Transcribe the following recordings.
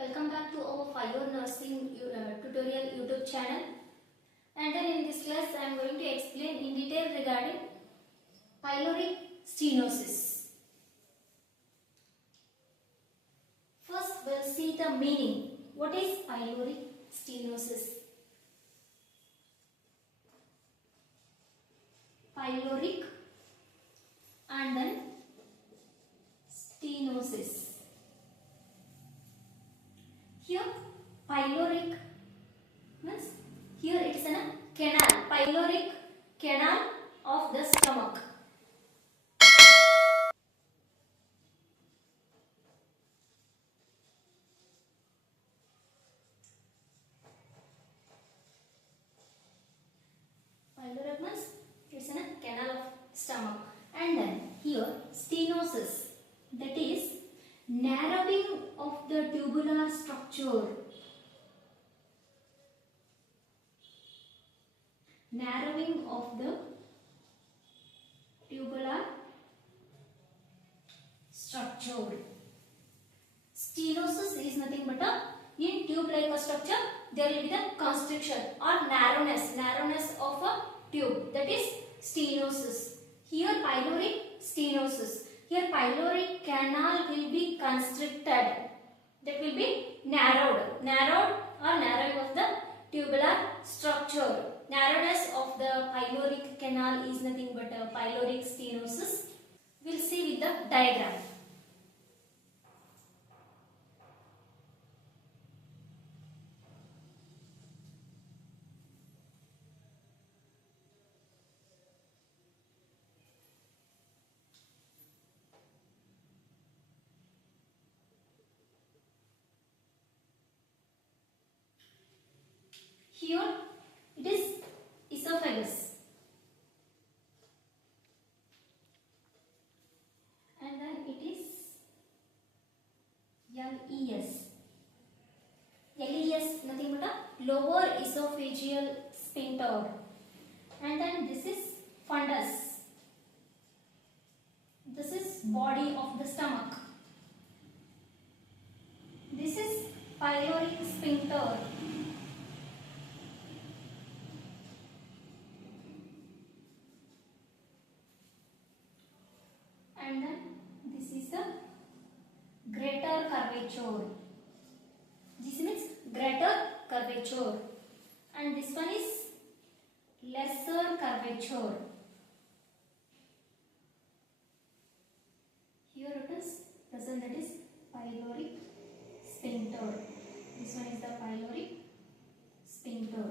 Welcome back to our Pylor Nursing tutorial YouTube channel. And then in this class I am going to explain in detail regarding Pyloric Stenosis. First we will see the meaning. What is Pyloric Stenosis? Pyloric and then stenosis. Here pyloric means here it is a canal, pyloric canal of the stomach. Pyloric means it is a canal of stomach. And then here stenosis, that is narrowing of the tubular structure. Narrowing of the tubular structure. Stenosis is nothing but in tube-like structure there will be the constriction or narrowness of a tube, that is stenosis. Here pyloric stenosis. Here pyloric canal will be constricted, that will be narrowed or narrowing of the tubular structure. Narrowness of the pyloric canal is nothing but a pyloric stenosis. We will see with the diagram. Here it is esophagus, and then it is LES. LES nothing but a lower esophageal sphincter, and then this is fundus. This is body of the stomach. This is pyloric sphincter. And then this is the greater curvature. This means greater curvature, and this one is lesser curvature. Here it is present, that is pyloric sphincter. This one is the pyloric sphincter.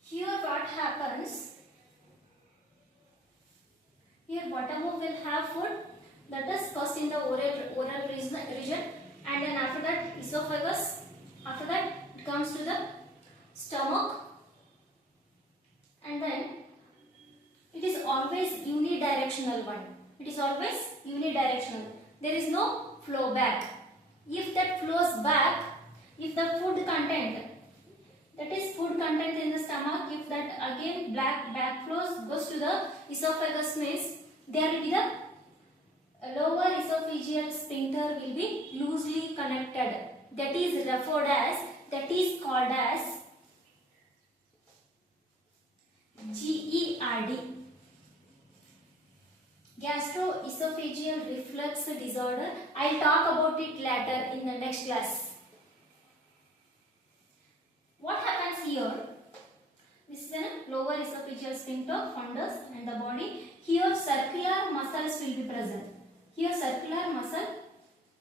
Here what happens? Here bottom will have food, that is first in the oral region, and then after that esophagus, after that it comes to the stomach, and then it is always unidirectional one. It is always unidirectional. There is no flow back. If that flows back, if the food content, that is food content in the stomach, if that again back flows goes to the esophagus, means there will be the lower esophageal sphincter will be loosely connected. That is referred as, that is called as GERD, gastroesophageal reflux disorder. I will talk about it later in the next class. What happens here? This is a lower esophageal sphincter, fundus, and the body. Here circular muscles will be present. Here circular muscle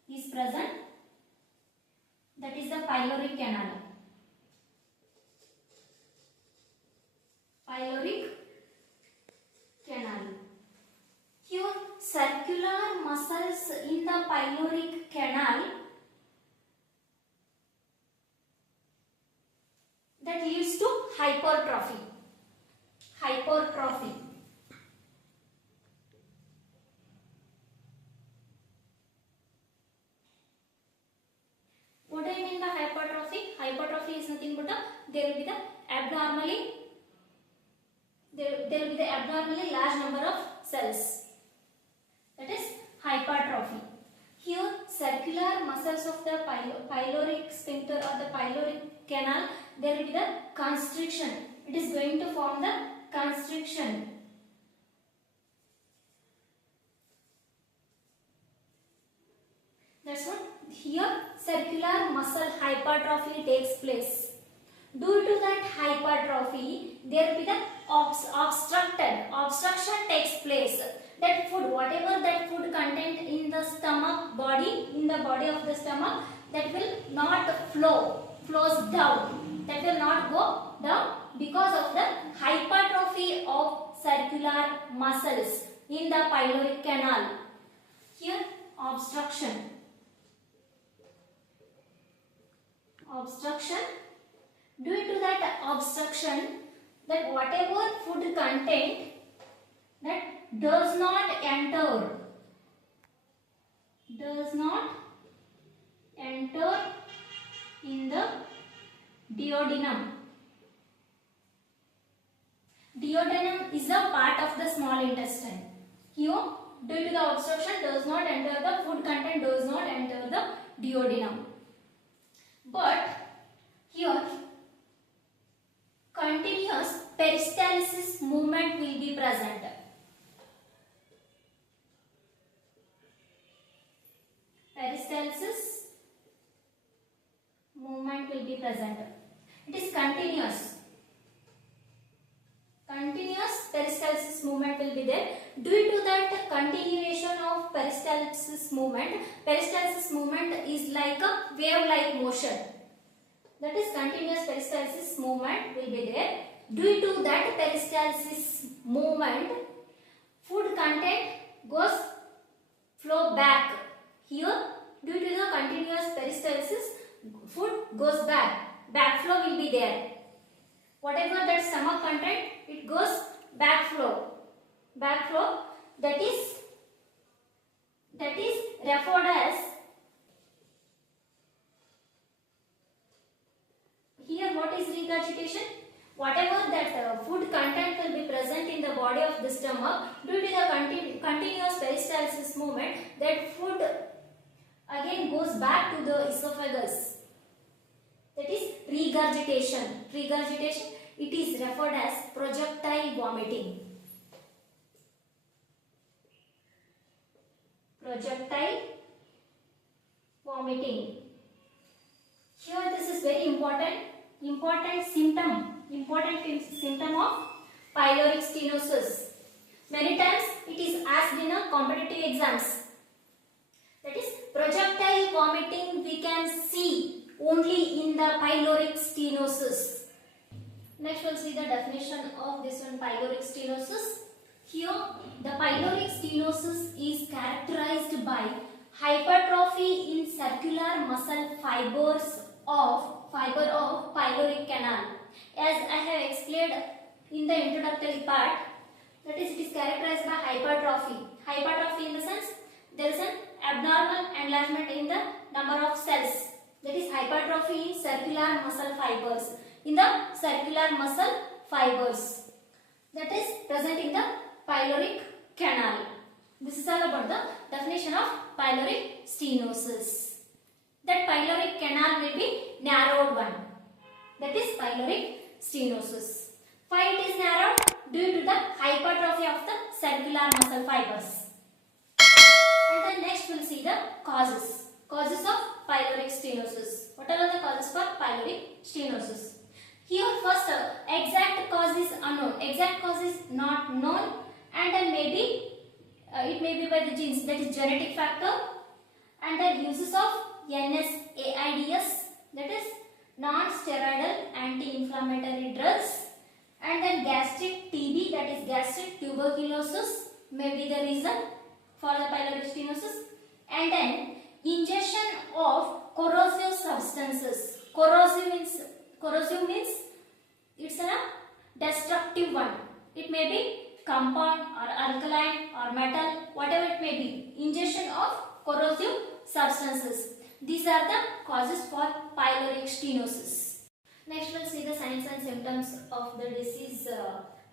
is present. That is the pyloric canal. Pyloric canal. Here circular muscles in the pyloric canal that leads to hypertrophy. Hypertrophy. What do I mean by hypertrophy? Hypertrophy is nothing but there will be the abnormally large number of cells. That is hypertrophy. Here circular muscles of the pyloric sphincter or the pyloric canal, there will be the constriction. It is going to form the constriction. That's what here circular muscle hypertrophy takes place. Due to that hypertrophy, there will be the obstruction takes place. That food, whatever that food content in the stomach body, in the body of the stomach, that will not flows down. That will not go down because of the hypertrophy of circular muscles in the pyloric canal. Here obstruction. Due to that obstruction, that whatever food content that does not enter in the duodenum. Duodenum is a part of the small intestine. Here, due to the obstruction, does not enter the food content, does not enter the duodenum. But here continuous peristalsis movement will be present. Peristalsis movement will be present. It is continuous. Continuous peristalsis movement will be there. Due to that continuation of peristalsis movement is like a wave-like motion. That is continuous peristalsis movement will be there. Due to that peristalsis movement, food content flow back. Here, due to the continuous peristalsis, food goes back. Backflow will be there. Whatever that stomach content, it goes backflow. Backflow, that is referred as, here what is regurgitation? Whatever that food content will be present in the body of the stomach, due to the continuous peristalsis movement, that food again goes back to the esophagus. That is regurgitation. Regurgitation, it is referred as projectile vomiting. Projectile vomiting. Here this is very important symptom of pyloric stenosis. Many times it is asked in a competitive exams. That is projectile vomiting we can see only in the pyloric stenosis. Next we'll see the definition of this one, pyloric stenosis. Here the pyloric stenosis is characterized by hypertrophy in circular muscle fibers of pyloric canal. As I have explained in the introductory part, that is, it is characterized by hypertrophy. Hypertrophy in the sense there is an abnormal enlargement in the number of cells. That is hypertrophy in circular muscle fibers. In the circular muscle fibers that is present in the pyloric canal. This is all about the definition of pyloric stenosis. That pyloric canal will be narrowed one. That is pyloric stenosis. Why it is narrowed? Due to the hypertrophy of the circular muscle fibers. And then next we will see the causes. Causes of pyloric stenosis. What are the causes for pyloric stenosis? Here first exact cause is unknown. Exact cause is not known, and then maybe it may be by the genes, that is genetic factor, and the uses of NSAIDs, that is non-steroidal anti-inflammatory drugs, and then gastric TB, that is gastric tuberculosis may be the reason for the pyloric stenosis, and then ingestion of corrosive substances. Corrosive means it's a destructive one. It may be compound or alkaline or metal, whatever it may be. Ingestion of corrosive substances. These are the causes for pyloric stenosis. Next we'll see the signs and symptoms of the disease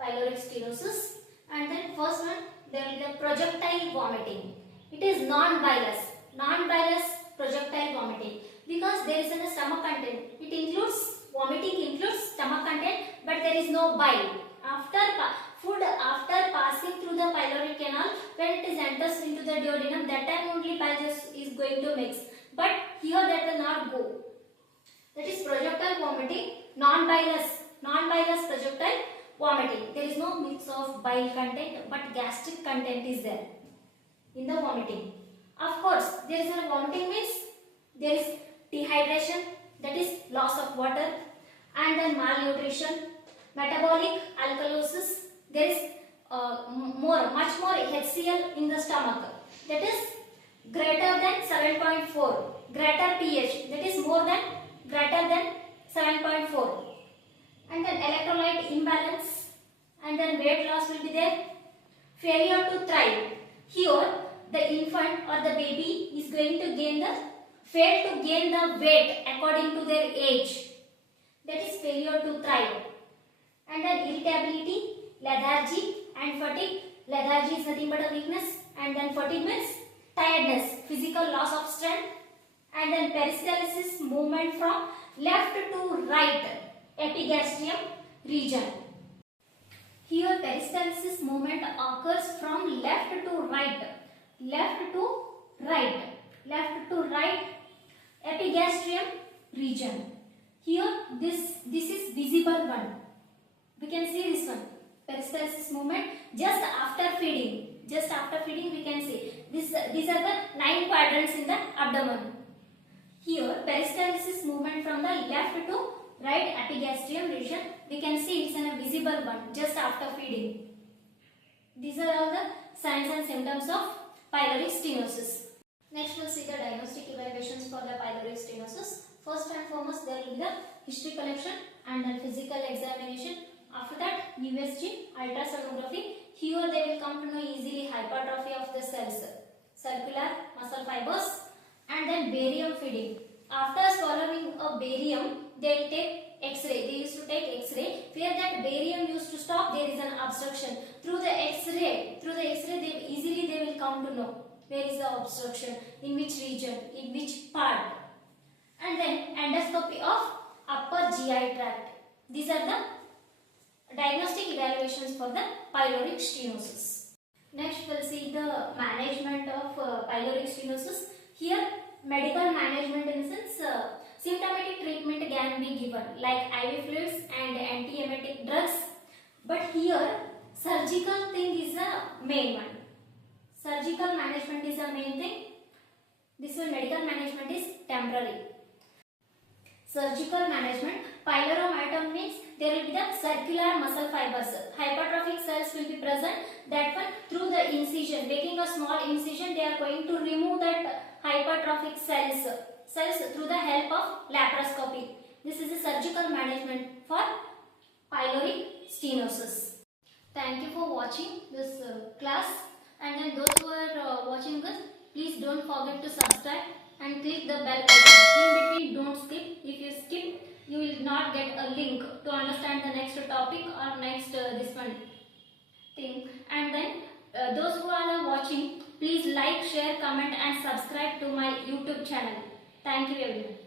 pyloric stenosis. And then first one, there will be the projectile vomiting. It is non-bilous. non-bilous projectile vomiting, because there is a stomach content. It includes vomiting includes stomach content, but there is no bile. After passing through the pyloric canal, when it is enters into the duodenum, that time only bile is going to mix. But here that will not go. That is projectile vomiting, non-bilous projectile vomiting. There is no mix of bile content, but gastric content is there in the vomiting. Of course, there is a vomiting means there is dehydration, that is loss of water, and then malnutrition, metabolic alkalosis. There is much more HCl in the stomach. That is greater than 7.4. Greater pH. That is greater than 7.4. And then electrolyte imbalance. And then weight loss will be there. Failure to thrive. Here, the infant or the baby is going to fail to gain the weight according to their age. That is failure to thrive. And then irritability, lethargy and fatigue. Lethargy is nothing but a weakness, and then fatigue means tiredness, physical loss of strength. And then peristalsis, movement from left to right, epigastrium region. Here peristalsis movement occurs from left to right, epigastrium region. Here this is visible one. We can see this one. Peristalsis movement just after feeding. Just after feeding we can see. These are the 9 quadrants in the abdomen. Here peristalsis movement from the left to right epigastrium region. We can see it's a visible one just after feeding. These are all the signs and symptoms of pyloric stenosis. Next we'll see the diagnostic evaluations for the pyloric stenosis. First and foremost there will be the history collection and then physical examination. After that, USG, ultrasonography. Here they will come to know easily hypertrophy of the cells, circular muscle fibers, and then barium feeding. After swallowing a barium, they will take X-ray. They used to take X-ray. Where that barium used to stop, there is an obstruction. Through the X-ray, they will come to know where is the obstruction, in which region, in which part. And then endoscopy of upper GI tract. These are the diagnostic evaluations for the pyloric stenosis. Next we'll see the management of pyloric stenosis. Here medical management in the sense symptomatic treatment can be given like IV fluids and antiemetic drugs. But here surgical thing is the main one. Surgical management is the main thing. This one medical management is temporary. Surgical management, pyloromytom means there will be the circular muscle fibers. Hypertrophic cells will be present. That one through the incision, making a small incision, they are going to remove that hypertrophic cells through the help of laparoscopy. This is a surgical management for pyloric stenosis. Thank you for watching this class. And then those who are watching this, please don't forget to subscribe and click the bell icon. In between, don't skip. If you skip, you will not get a link to understand the next topic or next this one thing. And then those who are watching, please like, share, comment and subscribe to my YouTube channel. Thank you everyone.